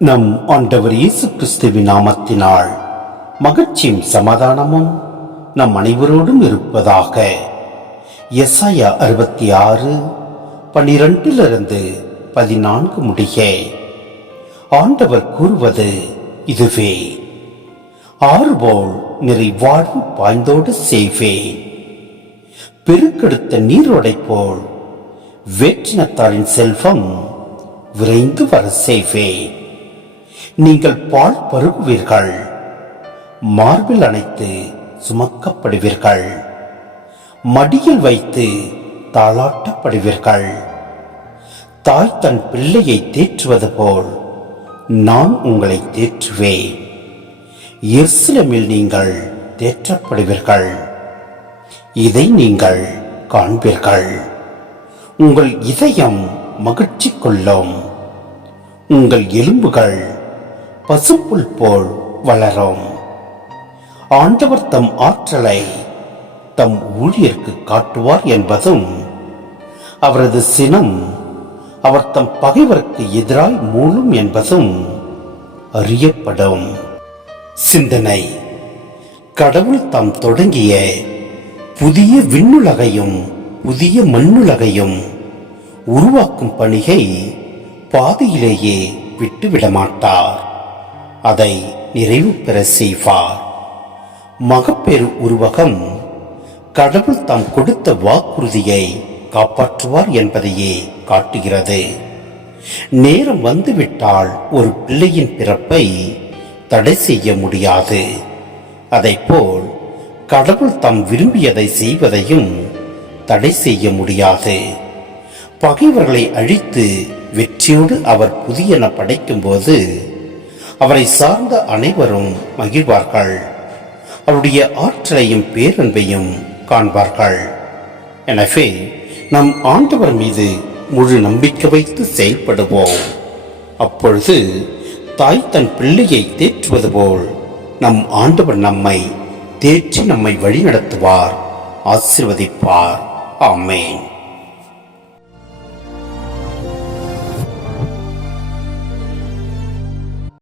நம் ஆண்டவர் இயேசு கிறிஸ்துவின் நாமத்தினால் மகிழ்ச்சியும் சமாதானமும் நம் அனைவரோடும் இருப்பதாக. எசாயா 66:12 முடிய ஆண்டவர் கூறுவது இதுவே: ஆறுபோல் நிறைவாழ்வு பாய்ந்தோடு செய்வேன், பெருக்கெடுத்த நீரோடை போல் வேற்றினத்தாரின் செல்வம் விரைந்து வர செய்வேன். நீங்கள் பால் பருகுவீர்கள், மார்பில் அணைத்து சுமக்கப்படுவீர்கள், மடியில் வைத்து தாளாட்டப்படுவீர்கள். தாய் தன் பிள்ளையை தேற்றுவது போல் நான் உங்களை தேற்றுவேன். எருசலேமில் நீங்கள் தேற்றப்படுவீர்கள், இதை நீங்கள் காண்பீர்கள். உங்கள் இதயம் மகிழ்ச்சி கொள்ளும், உங்கள் எலும்புகள் பசுப்புல் போல் வளரும். ஆண்டவர் தம் ஆற்றலை தம் ஊழியருக்கு காட்டுவார் என்பதும், அவரது சினம் அவர் தம் பகைவருக்கு எதிராய் மூழும் என்பதும் அறியப்படும். சிந்தனை: கடவுள் தாம் தொடங்கிய புதிய விண்ணுலகையும் புதிய மண்ணுலகையும் உருவாக்கும் பணியை பாதியிலேயே விட்டுவிடமாட்டார். அதை நிறைவு பெற செய்வார். மகப்பேறு உருவகம் கடவுள் தாம் கொடுத்த வாக்குறுதியை காப்பாற்றுவார் என்பதையே காட்டுகிறது. நேரம் வந்துவிட்டால் ஒரு பிள்ளையின் பிறப்பை தடை செய்ய முடியாது. அதைப்போல் கடவுள் தாம் விரும்பியதை செய்வதையும் தடை செய்ய முடியாது. பகைவர்களை அழித்து வெற்றியோடு அவர் புதியன படைக்கும் போது அவரை சார்ந்த அனைவரும் மகிழ்வார்கள். அவருடைய ஆற்றலையும் பேரன்பையும் காண்பார்கள். எனவே நம் ஆண்டவர் மீது முழு நம்பிக்கை வைத்து செயல்படுவோம். அப்பொழுது தாய் தன் பிள்ளையை தேற்றுவது போல் நம் ஆண்டவர் நம்மை தேற்றி நம்மை வழிநடத்துவார், ஆசீர்வதிப்பார். ஆமென்.